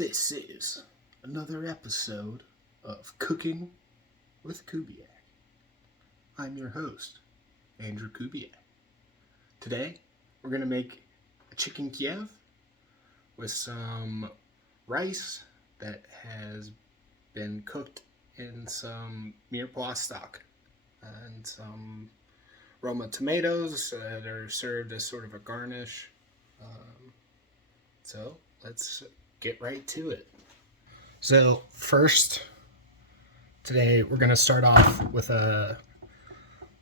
This is another episode of Cooking with Kubiak. I'm your host, Andrew Kubiak. Today, we're going to make a chicken Kiev with some rice that has been cooked in some Mirepoix stock and some Roma tomatoes that are served as sort of a garnish. So let's get right to it. So first, today we're going to start off with a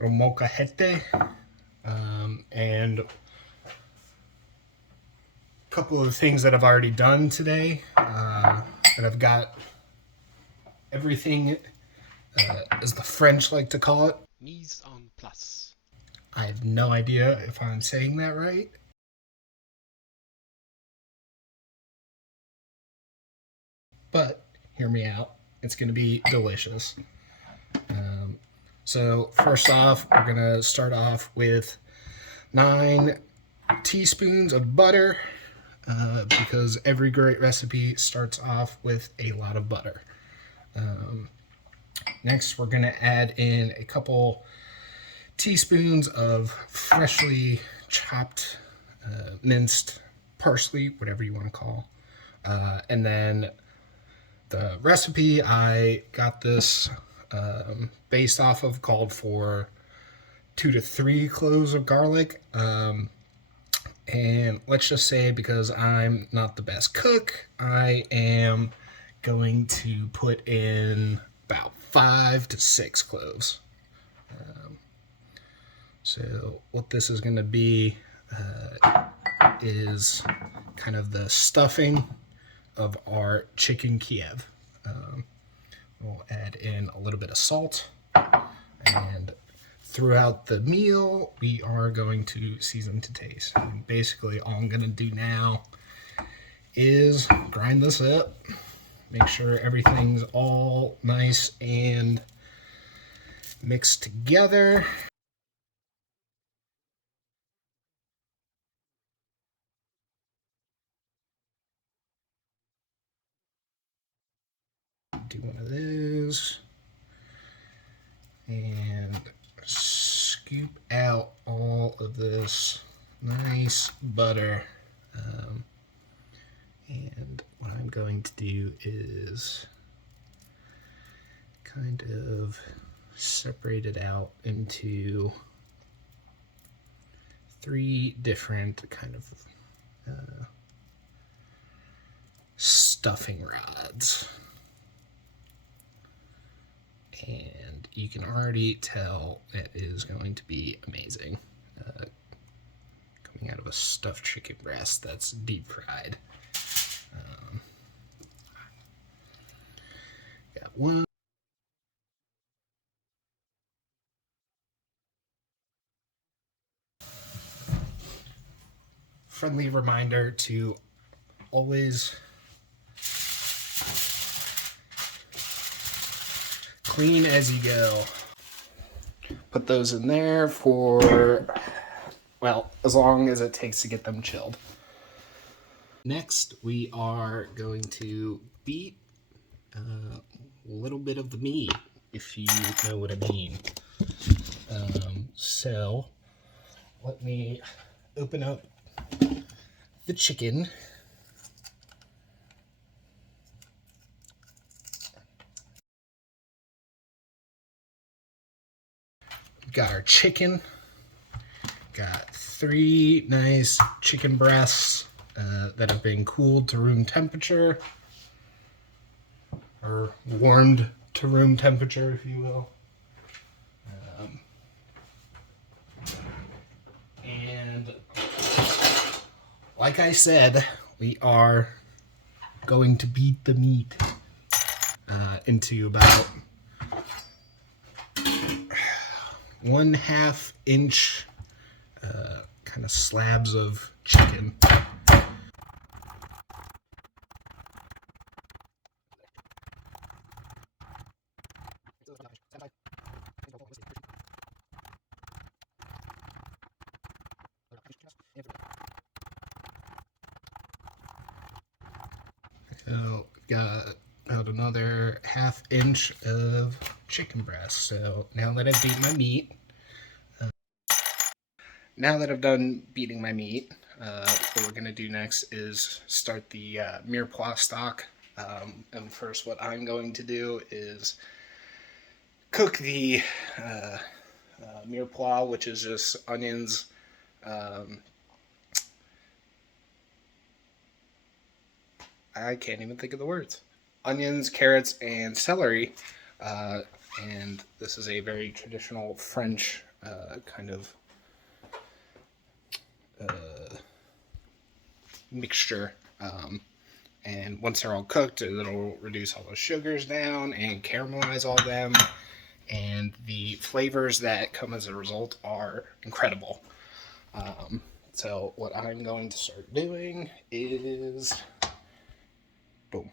molcajete and a couple of things that I've already done today. And I've got everything, as the French like to call it, mise en place. I have no idea if I'm saying that right. But hear me out. It's going to be delicious. So first off, we're going to start off with 9 teaspoons of butter because every great recipe starts off with a lot of butter. Next, we're going to add in a couple teaspoons of freshly chopped, minced parsley, whatever you want to call. And then the recipe I got this based off of called for 2 to 3 cloves of garlic. And let's just say, because I'm not the best cook, I am going to put in about 5 to 6 cloves. So what this is going to be is kind of the stuffing of our chicken Kiev. We'll add in a little bit of salt, and throughout the meal we are going to season to taste. And basically all I'm going to do now is grind this up, make sure everything's all nice and mixed together. Do one of those and scoop out all of this nice butter. And what I'm going to do is kind of separate it out into 3 different kind of stuffing rods. And you can already tell it is going to be amazing. Coming out of a stuffed chicken breast that's deep fried. Got one. Friendly reminder to always clean as you go. Put those in there for, well, as long as it takes to get them chilled. Next, we are going to beat a little bit of the meat, if you know what I mean. So, let me open up the chicken. Got our chicken. Got 3 nice chicken breasts that have been cooled to room temperature, or warmed to room temperature, if you will. And like I said, we are going to beat the meat into about 1/2 inch kind of slabs of chicken. So got about another ½ inch of chicken breast. So now that I've beaten my meat, what we're gonna do next is start the Mirepoix stock. And first, what I'm going to do is cook the Mirepoix, which is just onions. I can't even think of the words. Onions, carrots, and celery. And this is a very traditional French kind of mixture. And once they're all cooked, it'll reduce all the sugars down and caramelize all of them. And the flavors that come as a result are incredible. So what I'm going to start doing is boom.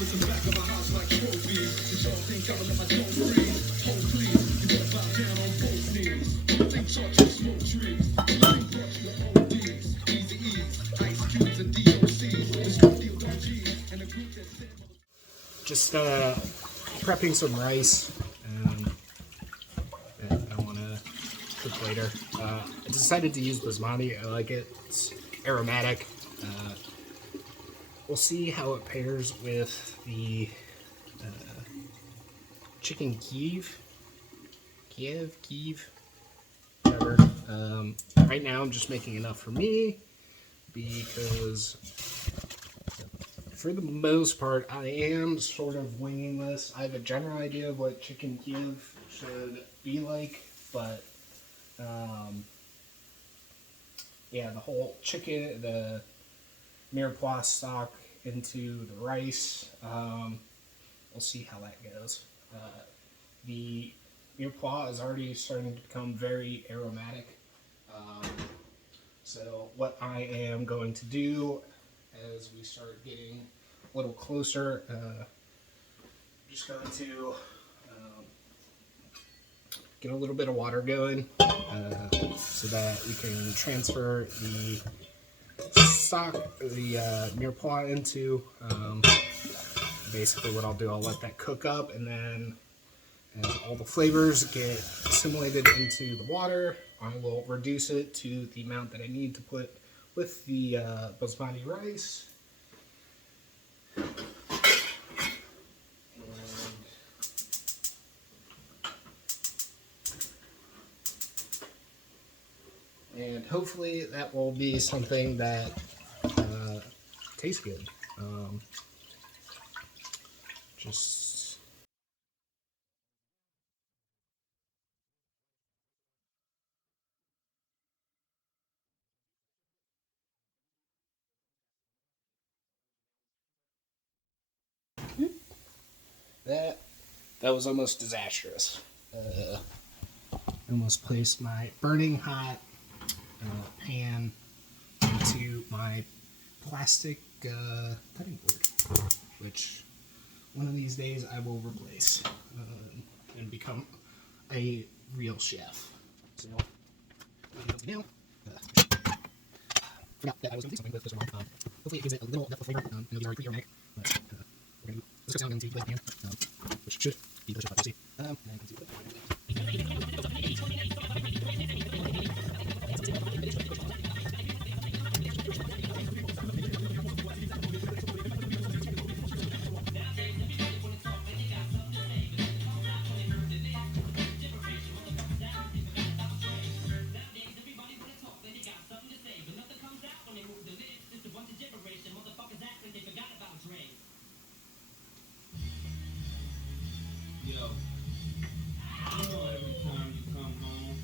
Listen back of my house. Just prepping some rice that I want to cook later. I decided to use basmati. I like it. It's aromatic. We'll see how it pairs with the chicken Kiev, whatever. Right now I'm just making enough for me because for the most part I am sort of winging this. I have a general idea of what chicken Kiev should be like, but yeah, the whole chicken, the Mirepoix stock into the rice, we'll see how that goes. The Mirepoix is already starting to become very aromatic. So what I am going to do as we start getting a little closer, I'm just going to get a little bit of water going so that we can transfer the stock, the Mirepoix into. Basically what I'll do, I'll let that cook up, and then as all the flavors get assimilated into the water, I will reduce it to the amount that I need to put with the basmati rice. And hopefully that will be something that tastes good. Just that was almost disastrous. I almost placed my burning hot pan into my plastic cutting board, which one of these days I will replace and become a real chef. So, now, forgot that I was going to do something with this one. Hopefully it gives it a little depth of flavor. I know these are pretty aromatic, but we're going to this cooks down into the pan, which should be delicious, but we'll see. And I can see every time you come home,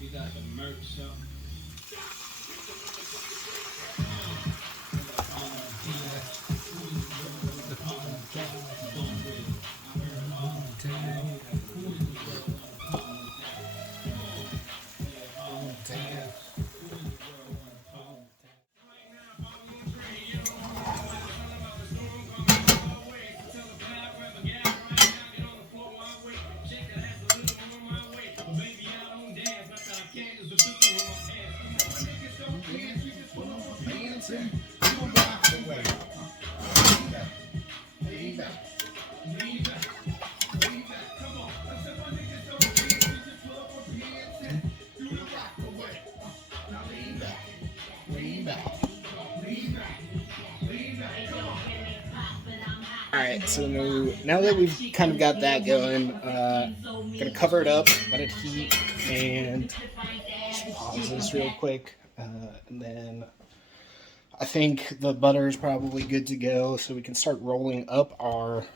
you got the merch up. Alright, so now that we've kind of got that going, gonna cover it up, let it heat, and just pause this real quick, and then I think the butter is probably good to go, so we can start rolling up our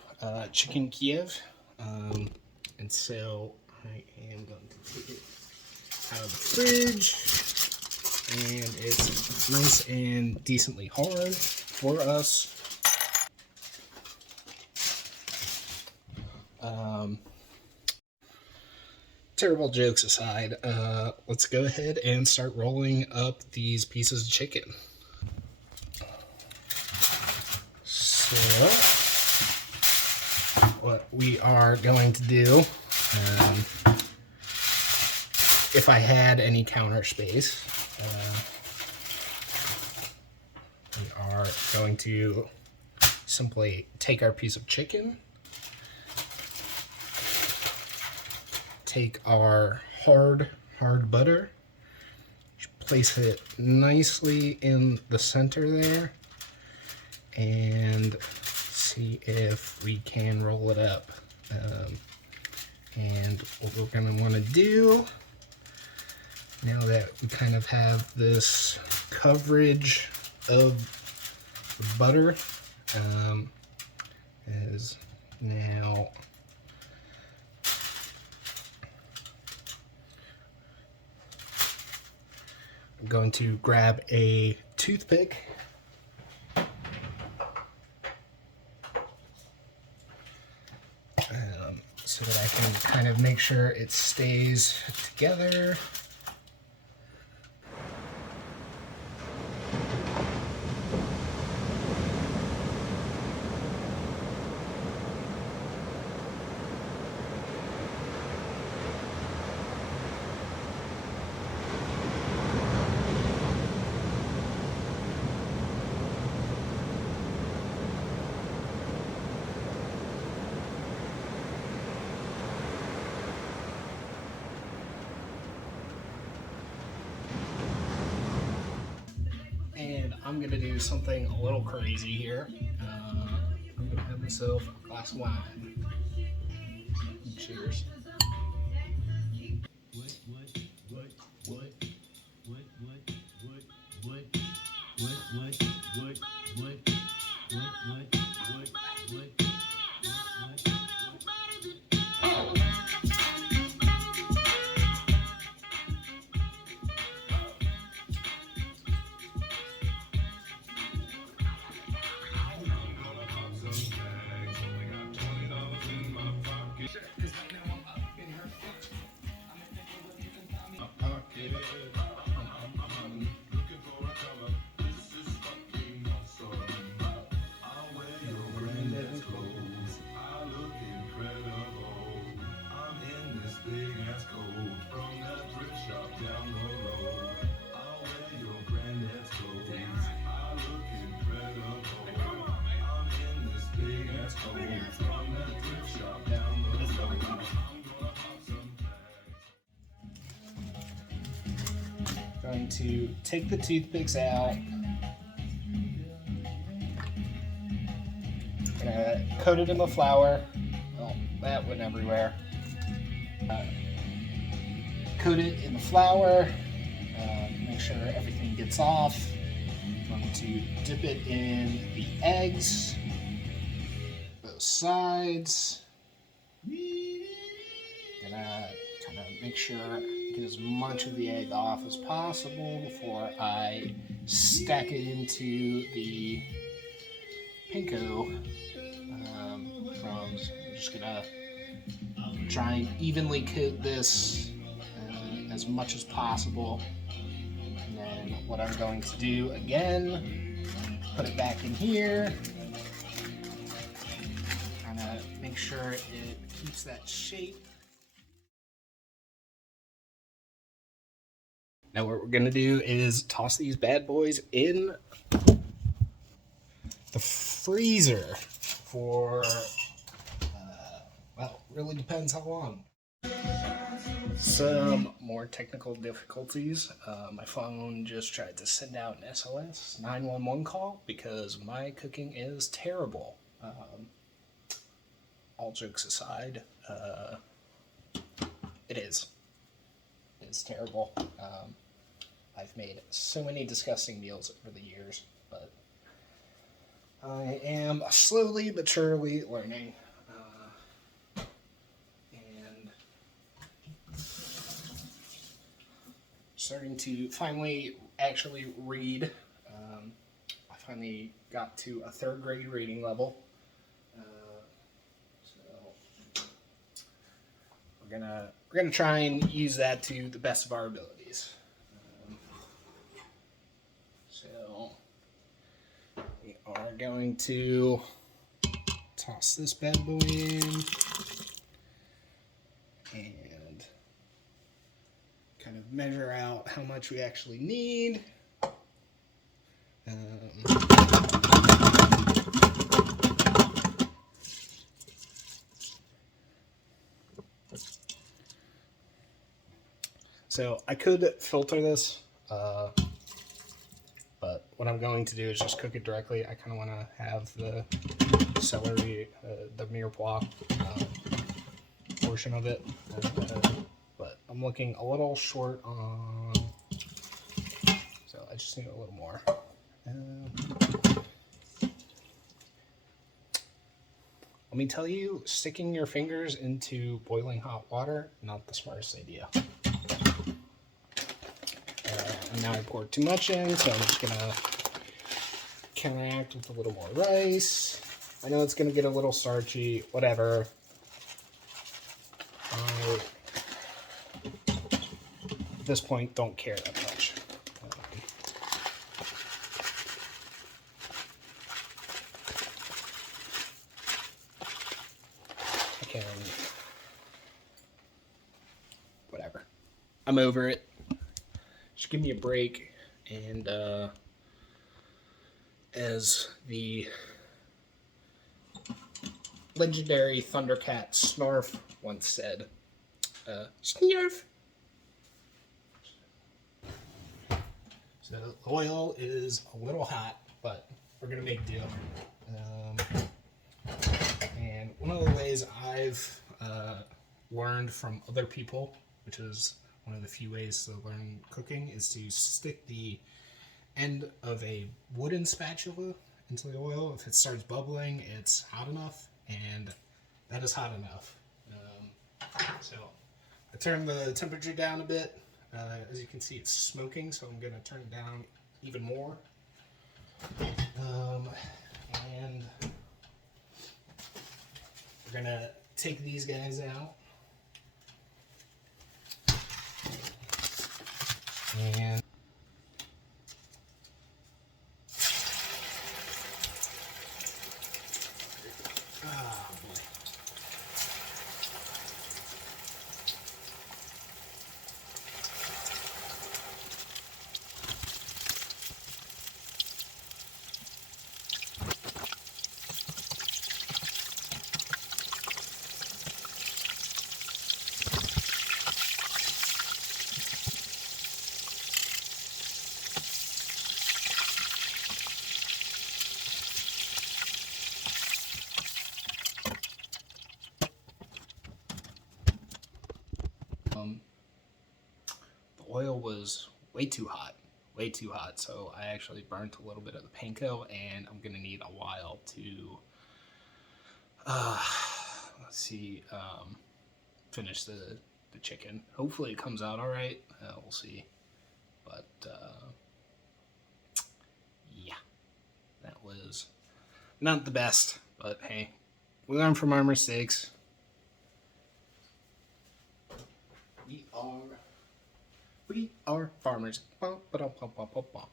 chicken Kiev. And so I am going to take it out of the fridge, and it's nice and decently hard for us. Terrible jokes aside, let's go ahead and start rolling up these pieces of chicken. So what we are going to do, if I had any counter space, we are going to simply take our piece of chicken, take our hard butter, place it nicely in the center there, and see if we can roll it up. And what we're going to want to do, now that we kind of have this coverage of the butter, is now I'm going to grab a toothpick so that I can kind of make sure it stays together. And I'm gonna do something a little crazy here. I'm gonna have myself a glass of wine. Cheers. Going to take the toothpicks out. Gonna coat it in the flour. Oh, that went everywhere. Coat it in the flour. Make sure everything gets off. I'm going to dip it in the eggs, both sides. Gonna kind of make sure get as much of the egg off as possible before I stack it into the panko crumbs. I'm just gonna try and evenly coat this as much as possible. And then what I'm going to do again, put it back in here. Kind of make sure it keeps that shape. Now what we're gonna do is toss these bad boys in the freezer for, well, really depends how long. Some more technical difficulties. My phone just tried to send out an SOS 911 call because my cooking is terrible. All jokes aside, it is. It's terrible. I've made so many disgusting meals over the years, but I am slowly but surely learning. And starting to finally actually read. I finally got to a 3rd grade reading level. So we're gonna try and use that to the best of our abilities. So we are going to toss this bad boy in. And kind of measure out how much we actually need. So I could filter this, but what I'm going to do is just cook it directly. I kind of want to have the celery, the Mirepoix portion of it, but I'm looking a little short on, so I just need a little more. Let me tell you, sticking your fingers into boiling hot water, not the smartest idea. And now I poured too much in, so I'm just gonna counteract with a little more rice. I know it's gonna get a little starchy, whatever. I, at this point, don't care that much. I can, whatever. I'm over it. Just give me a break. And as the legendary Thundercat Snarf once said, Snarf. So the oil is a little hot, but we're gonna make do. And one of the ways I've learned from other people, which is one of the few ways to learn cooking, is to stick the end of a wooden spatula into the oil. If it starts bubbling, it's hot enough, and that is hot enough. So I turned the temperature down a bit. As you can see, it's smoking, so I'm going to turn it down even more. And we're going to take these guys out. And the oil was way too hot, so I actually burnt a little bit of the panko, and I'm gonna need a while to finish the chicken. Hopefully it comes out all right. We'll see, but yeah, that was not the best, but hey, we learn from our mistakes. We are farmers. Bum, ba-dum, bum, bum, bum, bum.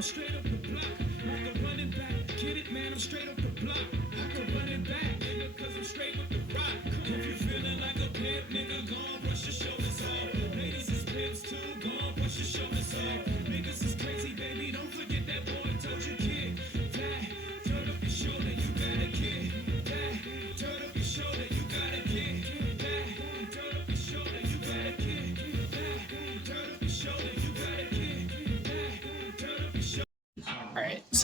Straight up the block, like a running back. Get it, man, I'm straight up the block. I can run it back, nigga, cause I'm straight with the rock. If you feeling like a pimp, nigga, go on, brush your shoulders off. Ladies is pimps too, go on, brush your shoulders off. Niggas is crazy, baby, don't forget that boy told you, kid. That, turn up your shoulder, you got a kid. That, turn up your shoulder, you got a kid. That, turn up your shoulder, you got a kid.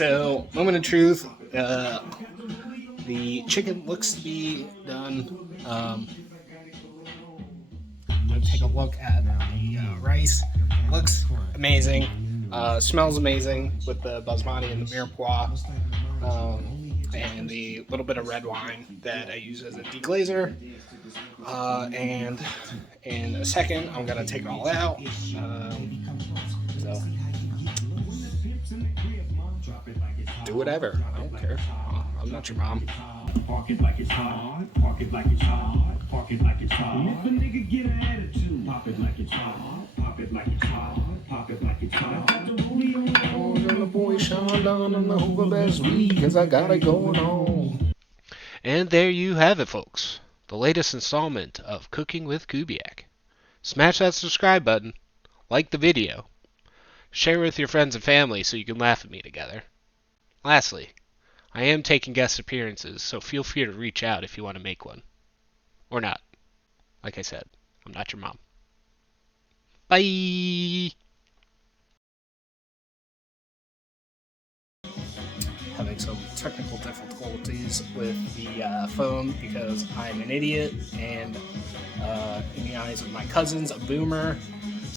So, moment of truth. The chicken looks to be done. I'm gonna take a look at the rice. Looks amazing. Smells amazing with the basmati and the mirepoix. And the little bit of red wine that I use as a deglazer. And in a second, I'm gonna take it all out. So do whatever. I don't care. I'm not your mom. Park it like it's hard, park it like it's hard, park it like it's hard. If a nigga get an attitude, pop it like it's hard, pop it like it's hard, pop it like it's hard. Got the booty on The boy Sean down on the Hoover best week, cause I got it going on. And there you have it, folks. The latest installment of Cooking with Kubiak. Smash that subscribe button, like the video, share with your friends and family so you can laugh at me together. Lastly, I am taking guest appearances, so feel free to reach out if you want to make one. Or not. Like I said, I'm not your mom. Bye! Having some technical difficulties with the phone because I'm an idiot and in the eyes of my cousins, a boomer.